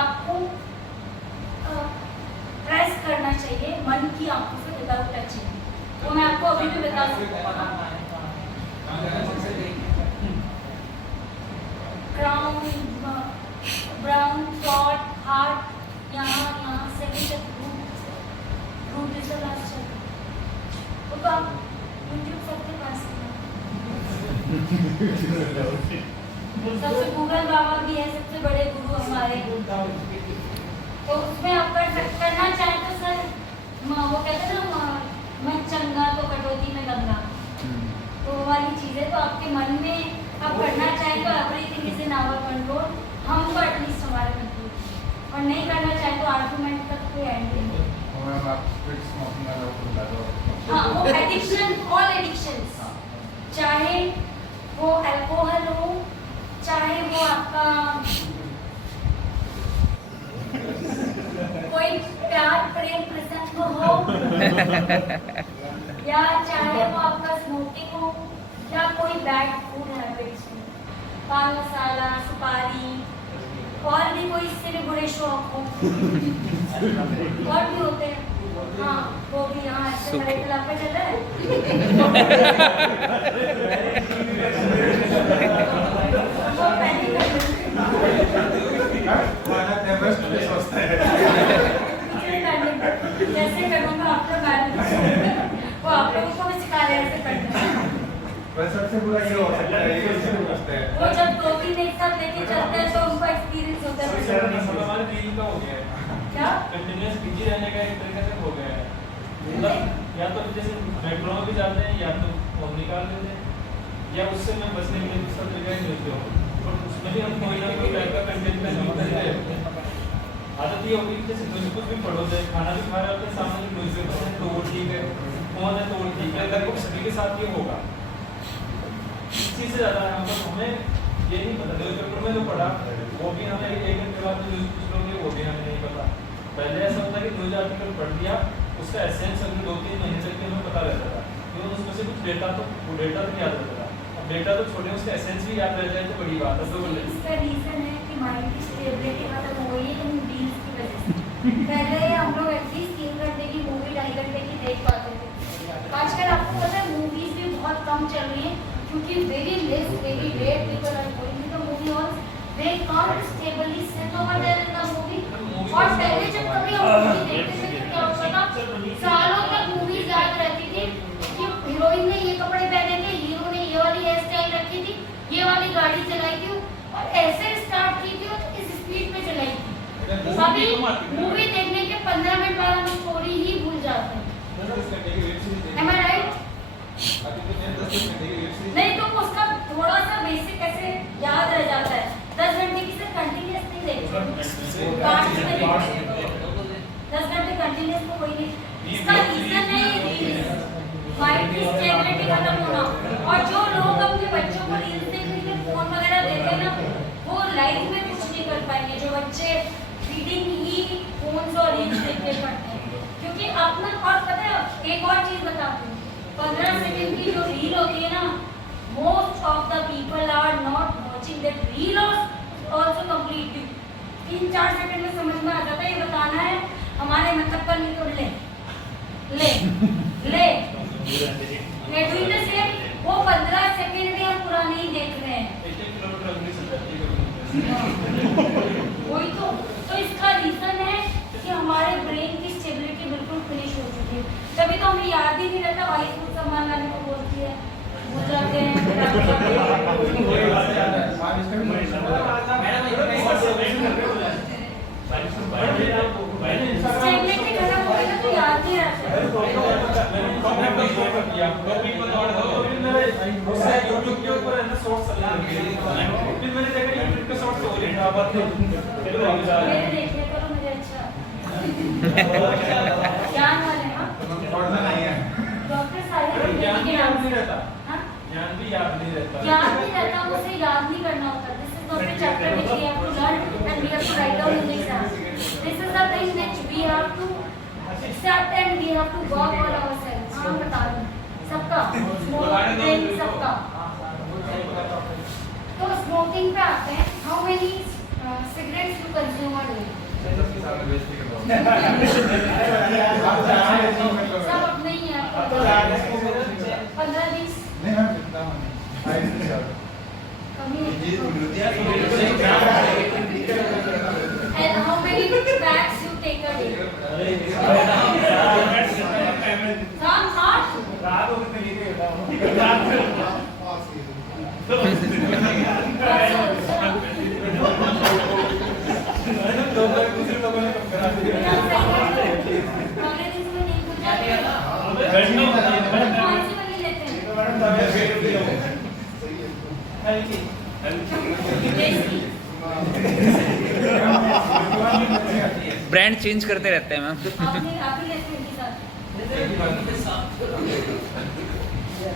आपको प्रेस करना चाहिए मन की आंखों से विदाउट टचिंग। तो मैं आपको अभी भी बता सकती हूँ क्राउन, ब्राउन, थॉट, हार्ट, यहाँ से भी तक रूट इज द लास्ट चक्र। वो तो आप यूट्यूब सबके पास है, सबसे गूगल बाबा भी है, सबसे बड़े गुरु हमारे, तो उसमें आप करना चाहें तो सर वो कहते हैं ना मन चंगा तो कटौती में गंगा, तो वो वाली चीज़ें तो आपके मन में आप करना चाहें तो everything is in our control, हम तो एटलीस्ट हमारे कंट्रोल, और नहीं करना चाहें तो आर्गुमेंट तक कोई एंड नहीं। मैम आप फिर स्मोकिंग वाला वो बता दो हाँ वो एडिक्शन, ऑल एडिक्शंस, चाहे वो अल्कोहल हो, चाहे वो आपका कोई प्यार प्रेम प्रसंग हो या चाहे वो आपका स्मोकिंग हो या कोई बैड फूड हैबिट्स हो, पान मसाला, सुपारी, और भी कोई इससे भी बुरे शौक हो और भी होते हैं। हाँ वो भी यहाँ ऐसे बड़े क्लब पे चल रहा है वो पहले कैसे करूँगा आफ्टर मैरिज, वो आप लोगों को भी सिखा रहे हैं ऐसे करना। पर सबसे बुरा ये हो सकता है ये इससे पूछते हैं वो जब 2-3 एक साथ लेके चलते हैं तो उनको एक्सपीरियंस होता है। हमारे दिल का हो गया है क्या कंटिन्यूस बिजी रहने का एक तरीका से हो गया है। मतलब या तो जैसे मेट्रो में भी जाते हैं या तो फोन निकाल लेते हैं या उससे मैं बचने के लिए दूसरा तरीका ही यूज करूँ और उसमें भी हम कोई ना कोई टाइप का कंटेंट में यूज करते हैं। आदत ये होगी कि जैसे कुछ भी पढ़ो जाए, खाना भी खा रहे होते हैं, सामने जो न्यूज़पेपर है तो वो ठीक है, फोन है तो वो ठीक है, लगभग सभी के साथ ये होगा। इस चीज़ से ज़्यादा मतलब हमें ये नहीं पता, न्यूज़पेपर में जो पढ़ा वो भी हमें 1 घंटे बाद न्यूज़ पूछ लोगे वो भी हमें नहीं पता। पहले ऐसा होता कि न्यूज़ आर्टिकल पढ़ दिया, उसका एसेंस अगले 2-3 महीने तक हमें पता रहता था, क्योंकि उसमें से कुछ डेटा तो याद रहता था। अब डेटा तो छोड़े, उसका एसेंस भी याद रह जाए तो बड़ी बात है। तो बोले इसका रीजन है कि माइंड की स्टेबिलिटी खत्म हो गई है इन डील्स की वजह से। पहले हम लोग एटलीस्ट 3 घंटे की मूवी 2.5 घंटे की देख पाते थे। आजकल आपको पता है मूवीज भी बहुत कम चल रही हैं क्योंकि very rare people are going to the movie hall, they can't stably sit over there in the movie. और पहले जब कभी हम मूवी देखते थे तो क्या होता था, सालों तक मूवीज याद रहती थी कि हीरोइन ने ये कपड़े पहने थे, हीरो ने ये वाली हेयर स्टाइल रखी थी, ये वाली गाड़ी चलाई थी और ऐसे स्टार्ट की थी और इस स्पीड में चलाई थी। अभी मूवी देखने के 15 मिनट बाद हम स्टोरी ही भूल जाते हैं। Am I right? नहीं तो उसका थोड़ा सा बेसिक ऐसे याद रह जाता है। 10 घंटे की सिर्फ कंटिन्यूअस नहीं देखते, 5 में देखते 10 घंटे कंटिन्यूअस तो कोई नहीं। इसका रीजन है माइंड की स्टेबिलिटी खत्म होना। और जो लोग अपने बच्चों को रील्स देखने के फोन वगैरह देते हैं ना, वो लाइफ में कुछ नहीं कर पाएंगे। जो बच्चे रीडिंग ही फोन और रील्स देख के पढ़ते हैं, क्योंकि अपना और पता है एक और चीज बताती हूँ, 15 सेकंड की जो रील होती है ना, most of the people are not watching that reel also completely. 3-4 second में समझ में आ जाता है, ये बताना है हमारे मतलब का नहीं तो ले डूइंग द सेम। वो 15 सेकंड भी हम पूरा नहीं देख रहे हैं। 1 किलोमीटर अगली से जाती है। वही तो इसका रीजन है कि हमारे ब्रेन की स्टेबिलिटी बिल्कुल फिनिश हो चुकी है। तभी तो हमें याद ही नहीं रहता। वाइफ को सम्मान लाने को बोलती है, भूल जाते हैं। स्टेबिलिटी खत्म हो गई ना तो याद नहीं रहता। मेरे देखने करो मुझे अच्छा ज्ञान वाले। हाँ पढ़ना नहीं है। डॉक्टर साहिब ज्ञान भी याद नहीं रहता, हाँ ज्ञान भी याद नहीं रहता, ज्ञान नहीं रहता, उसे याद नहीं करना होता। This is not the chapter which we have to learn and we have to write down in the exam. This is the thing which we have to accept and we have to work on ourselves. हाँ बता दूं सबका smoking सबका। तो smoking पे आते हैं। How many cigarettes you consume a day? सब अपने ही हैं। 15-20 नहीं मैम इतना नहीं। कमी है। And how many packs you take a day? Some not? Congress में नहीं पूछा कौन सी वाली लेते हैं? देसी। ब्रांड चेंज करते रहते हैं मैम। आपने आप ही लेते हैं उनके साथ।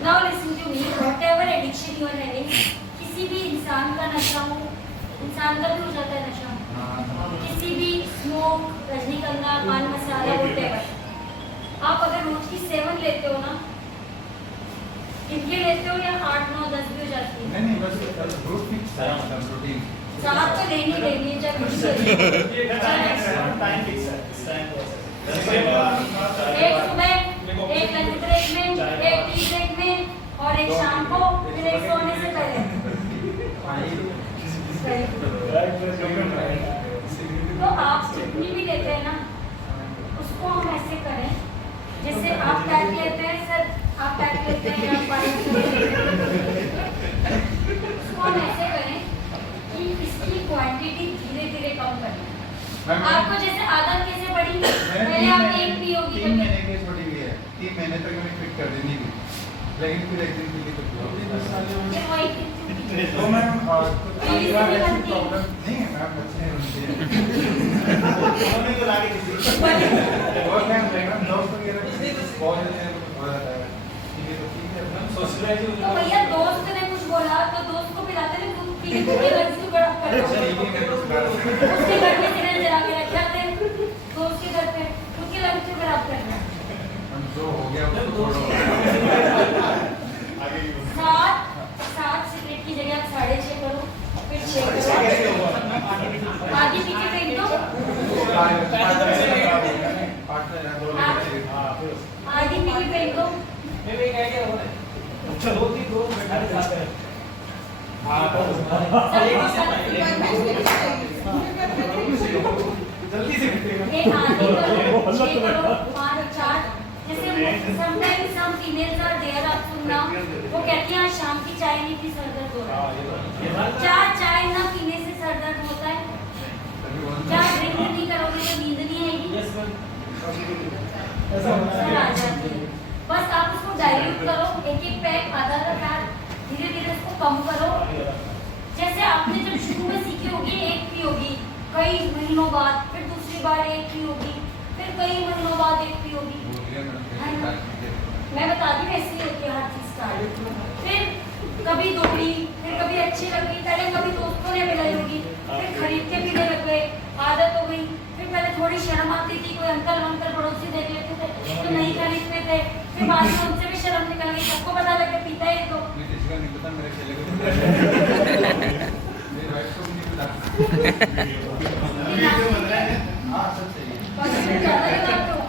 Now listen to me. Whatever addiction you are having, किसी भी इंसान का नशा हो, इंसान का भी हो जाता है नशा। किसी भी स्मोक, रजनीगंधा, पान मसाला whatever, आप अगर रोज की 7 लेते हो ना, इनके लेते हो या 8, 9, 10 भी हो जाती है। नहीं बस ग्रुप फिक्स है मतलब प्रोटीन। साथ तो लेनी है चाहे कुछ भी हो। टाइम फिक्स है, इस टाइम एक सुबह, एक लंच ब्रेक में, एक टी ब्रेक में और एक शाम को, फिर एक सोने से पहले। तो आप जितनी भी लेते हैं ना, उसको हम ऐसे करें जैसे आप पैक लेते हैं। सर आप पैक लेते हैं, आप पानी उसको हम ऐसे करें कि इसकी क्वांटिटी धीरे धीरे कम करना है। मैम, आपको जैसे आदत कैसे पड़ी, पहले आप एक पी होगी 3 महीने की छोड़ी हुई है, 3 महीने तक मैंने फिट कर देनी थी, लेकिन फिर एक दिन के लिए तो मैम ऐसी प्रॉब्लम नहीं है मैम, अच्छे और मैम दोस्त वगैरह बहुत जल्दी हो जाता है, ये तो ठीक है मैम। सोशलाइज तो भैया दोस्त ने कुछ बोला तो दोस्त को पिलाते थे, खुद पी के लंच बड़ा कर अच्छा, ये भी मेरे को सिखा रहा है। उसके घर में सिगरेट जला के रखे थे दोस्त के घर पे, उसके लंच खराब करना। हम जो हो गया उसको छोड़ो। सात सिगरेट की जगह आप 6.5 करो, फिर 6 करो, आधी पी के फेंक दो, आधी पी के फेंक दो। जल्दी से एक आधी करो, 6 करो, 5 4 जैसे sometimes some females are there, आप सुनना, वो कहती हैं शाम की चाय नहीं पी सर दर्द हो रहा है। चाय ना पीने से सर दर्द होता है, चाय ड्रिंक नहीं करोगे तो नींद नहीं आएगी, सर आ जाती है। बस आप उसको डाइल्यूट करो, एक पैक आधा पैक, धीरे धीरे उसको कम करो। जैसे आपने जब शुरू में सीखी होगी एक पी होगी, कई महीनों बाद फिर दूसरी बार एक पी होगी, फिर कई महीनों बाद एक पी होगी, मैं बता दी वैसे ही होती है हर चीज स्टार्ट। फिर कभी दोहरी, फिर कभी अच्छी लगी, पहले कभी दोस्तों ने मिलाई होगी, फिर खरीद के पीने लग गए, आदत हो गई। फिर पहले थोड़ी शर्म आती थी, कोई अंकल पड़ोसी देख लेते थे तो नहीं खरीदते थे, फिर बाद में उनसे भी शर्म निकल गई, सबको पता लगे पीता है तो। नहीं पता मेरे खेले को मेरी वाइफ को नहीं पता। हाँ सब सही है। ज्यादा लगाते हो।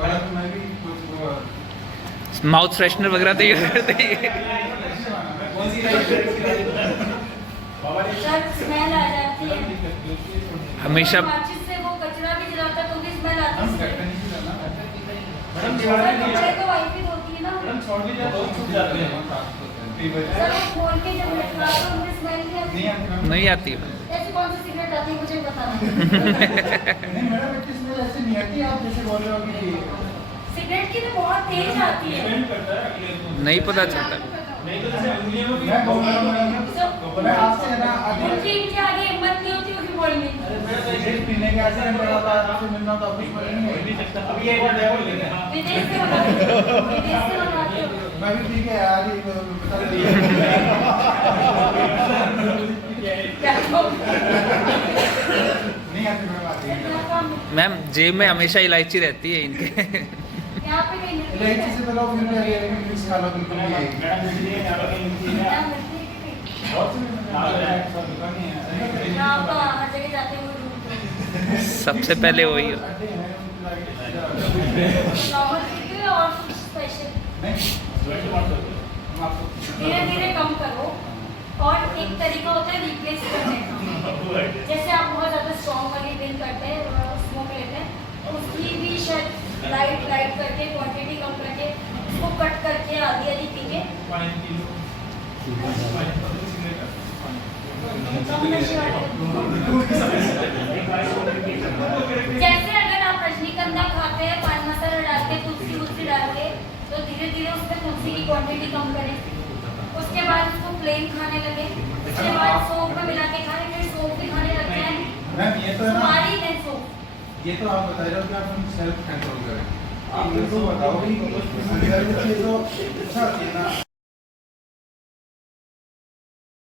और अब मैं भी कुछ माउथ फ्रेशनर वगैरह तो ये करते ही है। कौन सी बाबा जी सर स्मेल आ जाती है, हमेशा माचिस से वो कचरा भी जलाता तो भी स्मेल आती हम है। करते नहीं करना मैडम सर कपड़े तो वाइफ ही धोती है ना, मैडम छोड़ लीजिए तो छूट जाते हैं सर वो खोल के जब निकलाते हो उनमें स्मेल नहीं आती। नहीं आती मैम। नहीं आती है। ऐसी कौन सी सिगरेट आती है मुझे बताना। नहीं मैडम इतनी स्मेल ऐसे नहीं आती, आप जैसे बोल रहे हो कि सिगरेट की तो बहुत तेज आती है। डिपेंड करता है अगले को नहीं पता चलता। नहीं तो जैसे उंगलियों में भी मैं बोल रहा हूँ मैडम, मैं आपसे है ना उनकी अभी इनके आगे हिम्मत नहीं होती होगी बोलने की। सिगरेट पीने के ऐसे मैं बड़ा था, आपसे मिलना तो ऑफिस में नहीं है। अब ये एक लेवल लेते हैं विदेश से मंगाते हो, विदेश से मंगाते हो। मैं भी ठीक है यार, ये बता दिया। क्या हो? नहीं आती मैडम, आती है। इतना काम मैम जेब में हमेशा इलायची रहती है इनके। यहाँ पे नहीं मिलती है। इलायची से तो लोग फिर मिक्स खा लो बिल्कुल भी आएगी। यहाँ मिलती है कि नहीं? यहाँ तो हर जगह जाते हुए ढूंढते हैं। सबसे पहले वही हो। नॉर्मल पीते हो और कुछ स्पेशल। धीरे धीरे कम करो, और एक तरीका होता है रिप्लेस करने का। जैसे आप बहुत ज़्यादा स्ट्रॉन्ग वाली ड्रिंक करते हैं, स्मोक लेते हैं, उसकी भी शायद लाइट करके क्वांटिटी कम करके उसको कट करके आधी आधी पी के कम नशे वाले। जैसे अगर आप रजनीगंधा खाते हैं पान मसाला डाल के, तुलसी डाल के, तो धीरे धीरे उसमें तुलसी की क्वांटिटी कम करें, उसके बाद उसको प्लेन खाने लगे, उसके बाद सौंफ में मिला के खाने, फिर सौंफ भी खाने लग जाए। मैम ये तो है ना, तुम्हारी देन सौंफ। ये तो आप बता रहे हो कि आप सेल्फ कंट्रोल करें। आप मेरे को बताओ कि अंदर की चीज़ तो अच्छा होती है ना,